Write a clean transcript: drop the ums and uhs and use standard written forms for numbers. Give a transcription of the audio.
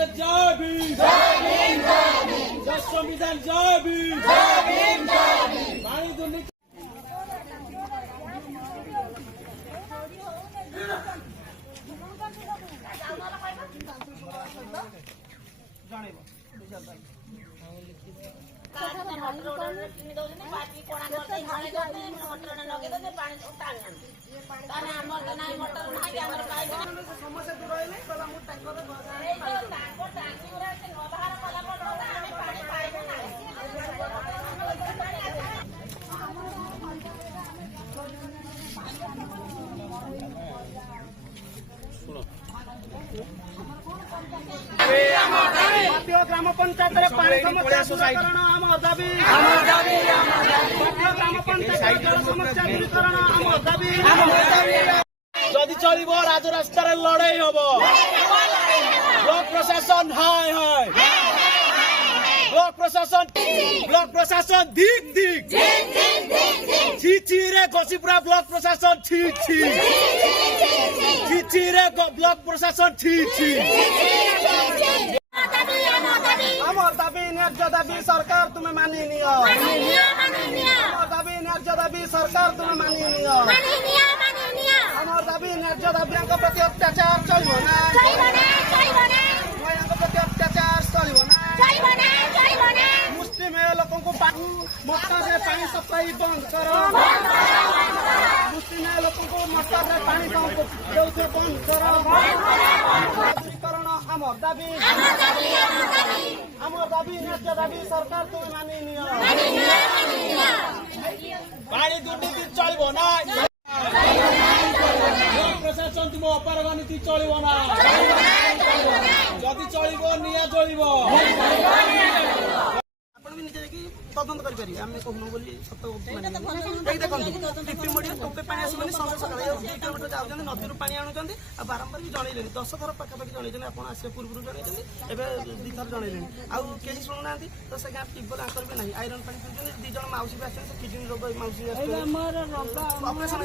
परिषद जय भीम, जय संविधान जय भीम, पानी दुर्नीति ग्राम पंचायत पानी समस्या दूरीकरण आम दाबी, ग्राम पंचायत जल समस्या दूरीकरण आम दाबी। जदि चलिब राज रास्तार लड़ाई हम ब्लॉक प्रशासन हाय हाय, ब्लॉक प्रशासन दिक दिक छी छी रे घसीपुरा ब्लॉक प्रशासन छी छी रे ब्लॉक प्रशासन छी छी। আমার দাবি ন্যায্য দাবি সরকার তুমি মানিয়ে নিও, আমার দাবি ন্যায্য দাবি সরকার তুমি মানিয়ে নিও, আমার দাবি ন্যায্য দাবি প্রতি অত্যাচার চলব না, প্রতি অত্যাচার চলব না। মুসলিম লোকଙ୍କୁ মোটରରେ ପାଣି ସପ୍ଲାଇ ବନ୍ଦ କର, ମୁସଲିମ ଲୋକଙ୍କୁ ମୋଟରରେ ପାଣି ଦେଉଥିବେ ବନ୍ଦ କର। আমার দাবি ন্যায্য দাবি সরকার তুমি মানিয়ে নিও, পানি দুর্নীতি চলব না, প্রশাসন তুমি অপারগ নীতি চলব না, যদি চলব নিয়া চলব। তদন্ত করি আমি কহুন বলি সত দেখুন টোপে পানি আসবে সন্ধ্যা সকালে 2 কিলোমিटर যাচ্ছেন নদীর পানি আনুচ্ছেন আর বারম্বার भी জনাইলে 10 থর পাখাপাখি জনাইছেন আপনার আসিয়া ପୂର୍ବରୁ ଜଣାଇଛନ୍ତି ଏବେ 2 ଥର ଜଣାଇଲେଣି ଆଉ କେହି ଶୁଣୁନାହାନ୍ତି ତ ସେ ଗାଁ ଟ୍ୟୁବୱେଲ୍ ଆଙ୍କର ବି ନାହିଁ ଆଇରନ୍ ପାଣି ପିଉଛନ୍ତି 2 ଜଣ ମାଉସୀ ବି ଆସିଛନ୍ତି ସେ କିଡନୀ ରୋଗ ମାଉସୀ ଅପରେସନ